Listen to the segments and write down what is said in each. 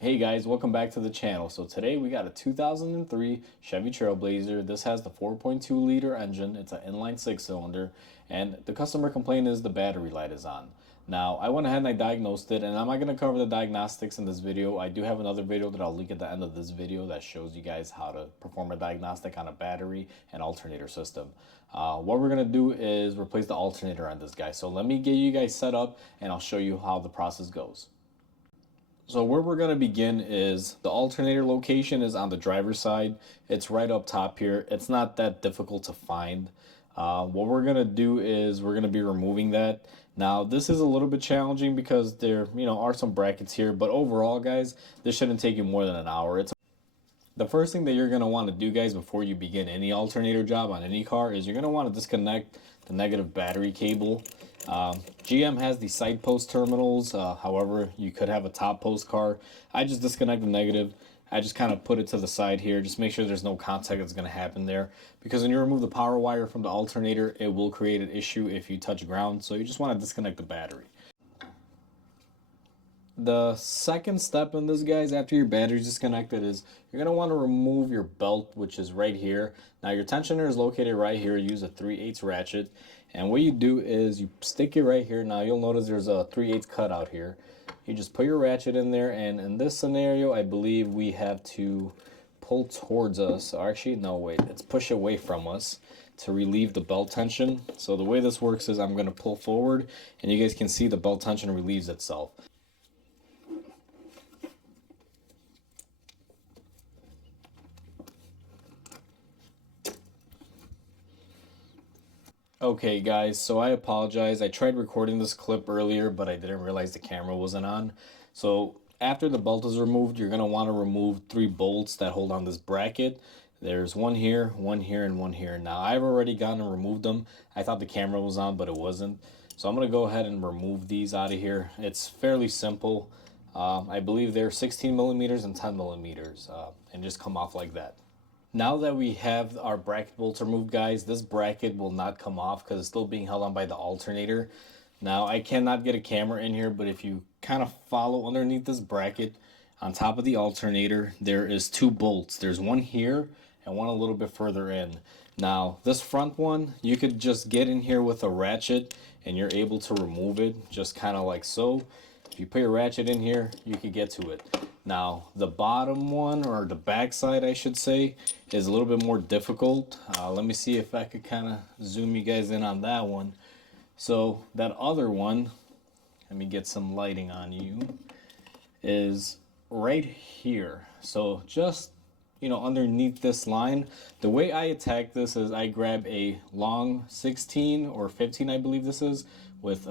Hey guys, welcome back to the channel. So today we got a 2003 Chevy Trailblazer. This has the 4.2 liter engine. It's an inline 6-cylinder, and the customer complaint is the battery light is on. Now I went ahead and I diagnosed it, and I'm not going to cover the diagnostics in this video. I do have another video that I'll link at the end of this video that shows you guys how to perform a diagnostic on a battery and alternator system. What we're going to do is replace the alternator on this guy. So let me get you guys set up and I'll show you how the process goes. So where we're going to begin is the alternator location is on the driver's side. It's right up top here. It's not that difficult to find. What we're going to do is we're going to be removing that. Now this is a little bit challenging because there are some brackets here, but overall guys, this shouldn't take you more than an hour. The first thing that you're going to want to do guys before you begin any alternator job on any car is you're going to want to disconnect the negative battery cable. GM has the side post terminals, however you could have a top post car. I just disconnect the negative. I just kind of put it to the side here, just make sure there's no contact that's going to happen there, because when you remove the power wire from the alternator it will create an issue if you touch ground, so you just want to disconnect the battery. The second step in this, guys, after your battery's disconnected, is you're going to want to remove your belt, which is right here. Now your tensioner is located right here. Use a 3/8 ratchet, and what you do is you stick it right here. Now you'll notice there's a 3/8 cut out here. You just put your ratchet in there, and in this scenario I believe we have to pull towards us, or actually no, wait, it's push away from us to relieve the belt tension. So the way this works is I'm going to pull forward and you guys can see the belt tension relieves itself. Okay guys, so I apologize. I tried recording this clip earlier, but I didn't realize the camera wasn't on. So after the belt is removed, you're going to want to remove 3 bolts that hold on this bracket. There's one here, and one here. Now I've already gone and removed them. I thought the camera was on, but it wasn't. So I'm going to go ahead and remove these out of here. It's fairly simple. I believe they're 16 millimeters and 10 millimeters, and just come off like that. Now that we have our bracket bolts removed, guys, this bracket will not come off because it's still being held on by the alternator. Now, I cannot get a camera in here, but if you kind of follow underneath this bracket, on top of the alternator, there is 2 bolts. There's one here and one a little bit further in. Now, this front one, you could just get in here with a ratchet and you're able to remove it, just kind of like so. If you put your ratchet in here, you can get to it. Now, the bottom one, or the back side, I should say, is a little bit more difficult. Let me see if I could kind of zoom you guys in on that one. So, that other one, let me get some lighting on you, is right here. So, just, underneath this line. The way I attack this is I grab a long 16 or 15, I believe this is, with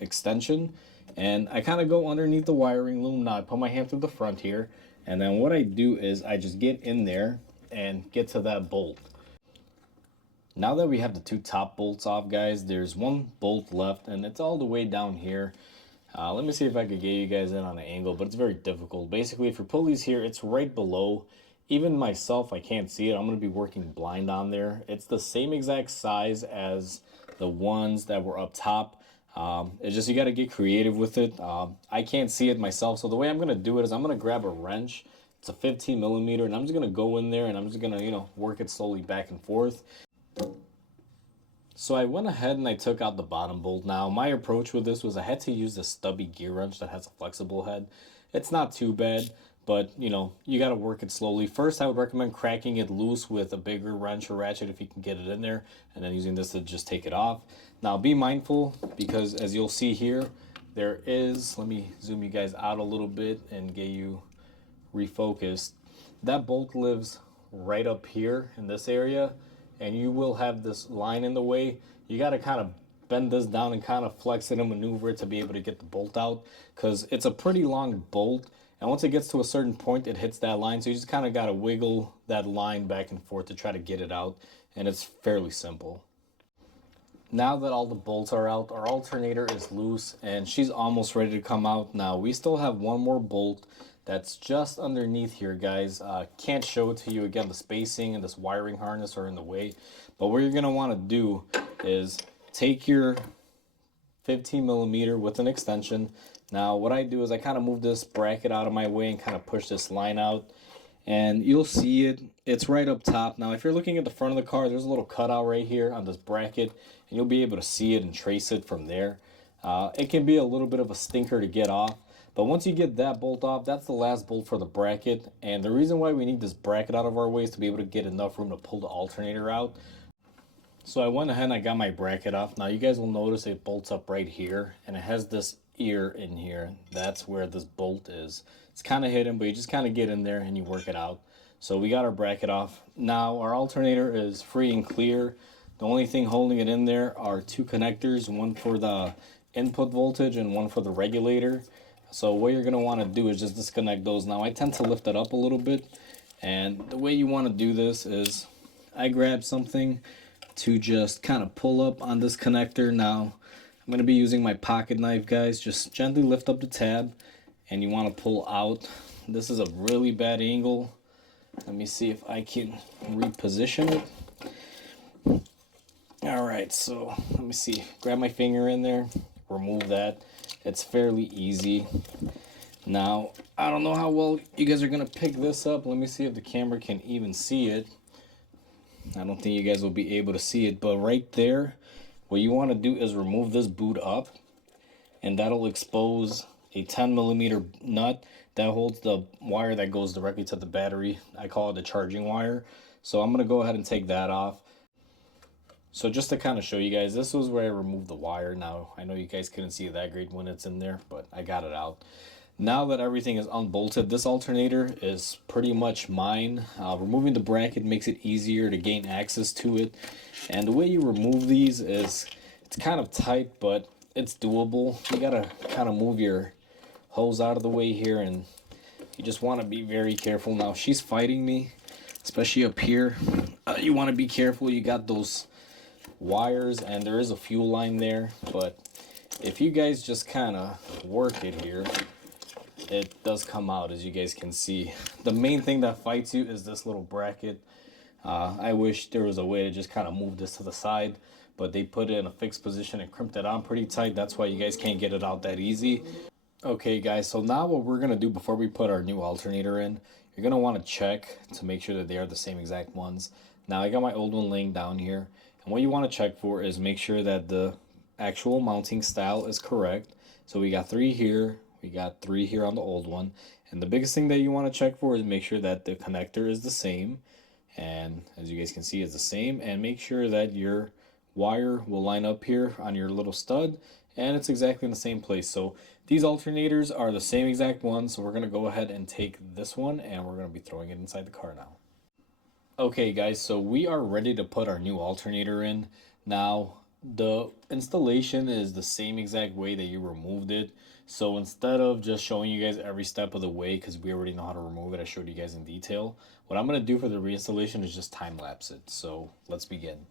extension. And I kind of go underneath the wiring loom. Now I put my hand through the front here, and then what I do is I just get in there and get to that bolt. Now that we have the 2 top bolts off, guys, there's 1 bolt left and it's all the way down here. Let me see if I could get you guys in on an angle, but it's very difficult. Basically, if your pulley's here, it's right below. Even myself, I can't see it. I'm going to be working blind on there. It's the same exact size as the ones that were up top. It's just you got to get creative with it. I can't see it myself, so the way I'm going to do it is I'm going to grab a wrench. It's a 15 millimeter, and I'm just going to go in there and I'm just going to, work it slowly back and forth. So I went ahead and I took out the bottom bolt. Now my approach with this was I had to use this stubby gear wrench that has a flexible head. It's not too bad, but you got to work it slowly. First, I would recommend cracking it loose with a bigger wrench or ratchet if you can get it in there, and then using this to just take it off. Now be mindful, because as you'll see here, there is, let me zoom you guys out a little bit and get you refocused. That bolt lives right up here in this area, and you will have this line in the way. You got to kind of bend this down and kind of flex it and maneuver it to be able to get the bolt out, because it's a pretty long bolt, and once it gets to a certain point it hits that line, so you just kind of got to wiggle that line back and forth to try to get it out, and it's fairly simple. Now that all the bolts are out, our alternator is loose and she's almost ready to come out. Now we still have 1 more bolt that's just underneath here, guys. Can't show it to you. Again, the spacing and this wiring harness are in the way, but what you're going to want to do is take your 15 millimeter with an extension, Now what I do is I kind of move this bracket out of my way and kind of push this line out, and you'll see it. It's right up top. Now if you're looking at the front of the car, there's a little cutout right here on this bracket, and you'll be able to see it and trace it from there. It can be a little bit of a stinker to get off, but once you get that bolt off, that's the last bolt for the bracket. And the reason why we need this bracket out of our way is to be able to get enough room to pull the alternator out. So I went ahead and I got my bracket off. Now you guys will notice it bolts up right here, and it has this ear in here. That's where this bolt is. It's kind of hidden, but you just kind of get in there and you work it out. So we got our bracket off. Now our alternator is free and clear. The only thing holding it in there are two connectors, one for the input voltage and one for the regulator. So what you're going to want to do is just disconnect those. Now I tend to lift it up a little bit, and the way you want to do this is I grab something to just kind of pull up on this connector. Now I'm going to be using my pocket knife, guys. Just gently lift up the tab and you want to pull out. This is a really bad angle. Let me see if I can reposition it. All right, so let me see. Grab my finger in there, remove that. It's fairly easy. Now I don't know how well you guys are going to pick this up. Let me see if the camera can even see it. I don't think you guys will be able to see it, but right there, what you want to do is remove this boot up, and that'll expose a 10mm nut that holds the wire that goes directly to the battery. I call it the charging wire. So I'm going to go ahead and take that off. So just to kind of show you guys, this was where I removed the wire. Now, I know you guys couldn't see it that great when it's in there, but I got it out. Now that everything is unbolted, this alternator is pretty much mine. Removing the bracket makes it easier to gain access to it. And the way you remove these is, it's kind of tight, but it's doable. You gotta kind of move your hose out of the way here, and you just want to be very careful. Now she's fighting me, especially up here. You want to be careful. You got those wires and there is a fuel line there, but if you guys just kind of work it here, it does come out, as you guys can see. The main thing that fights you is this little bracket. I wish there was a way to just kind of move this to the side, but they put it in a fixed position and crimped it on pretty tight. That's why you guys can't get it out that easy. Okay guys, so now what we're going to do before we put our new alternator in, you're going to want to check to make sure that they are the same exact ones. Now I got my old one laying down here, and what you want to check for is make sure that the actual mounting style is correct. So we got 3 here, we got 3 here on the old one, and the biggest thing that you want to check for is make sure that the connector is the same, and as you guys can see, it's the same, and make sure that your wire will line up here on your little stud and it's exactly in the same place. So these alternators are the same exact ones, so we're going to go ahead and take this one and we're going to be throwing it inside the car now. Okay guys, so we are ready to put our new alternator in. Now the installation is the same exact way that you removed it. So instead of just showing you guys every step of the way, because we already know how to remove it, I showed you guys in detail. What I'm going to do for the reinstallation is just time lapse it. So let's begin.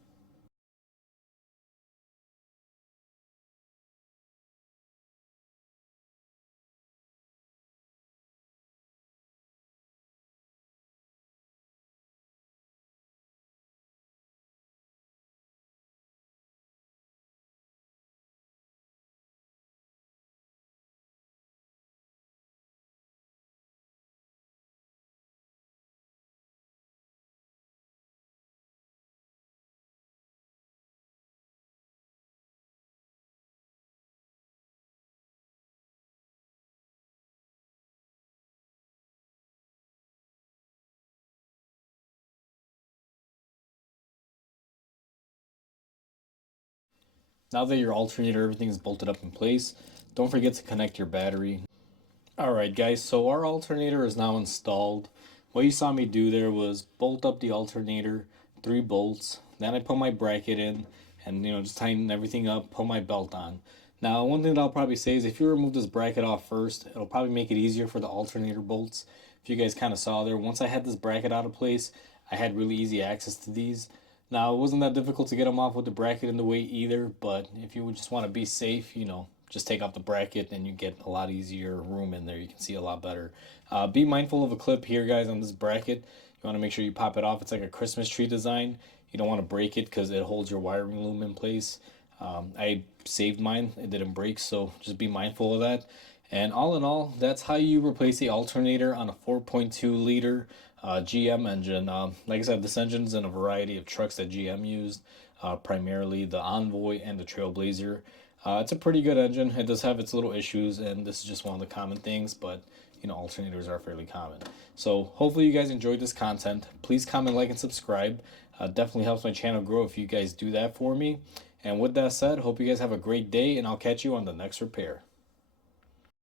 Now that your alternator, everything is bolted up in place, don't forget to connect your battery. Alright guys, so our alternator is now installed. What you saw me do there was bolt up the alternator, 3 bolts, then I put my bracket in, and just tighten everything up, put my belt on. Now one thing that I'll probably say is if you remove this bracket off first, it'll probably make it easier for the alternator bolts. If you guys kind of saw there, once I had this bracket out of place, I had really easy access to these. Now, it wasn't that difficult to get them off with the bracket in the way either, but if you would just want to be safe, just take off the bracket and you get a lot easier room in there. You can see a lot better. Be mindful of a clip here, guys, on this bracket. You want to make sure you pop it off. It's like a Christmas tree design. You don't want to break it because it holds your wiring loom in place. I saved mine. It didn't break, so just be mindful of that. And all in all, that's how you replace the alternator on a 4.2 liter GM engine. Like I said, this engine's in a variety of trucks that GM used, primarily the Envoy and the Trailblazer. It's a pretty good engine. It does have its little issues, and this is just one of the common things, but alternators are fairly common. So hopefully you guys enjoyed this content. Please comment, like, and subscribe. Definitely helps my channel grow if you guys do that for me. And with that said, hope you guys have a great day, and I'll catch you on the next repair.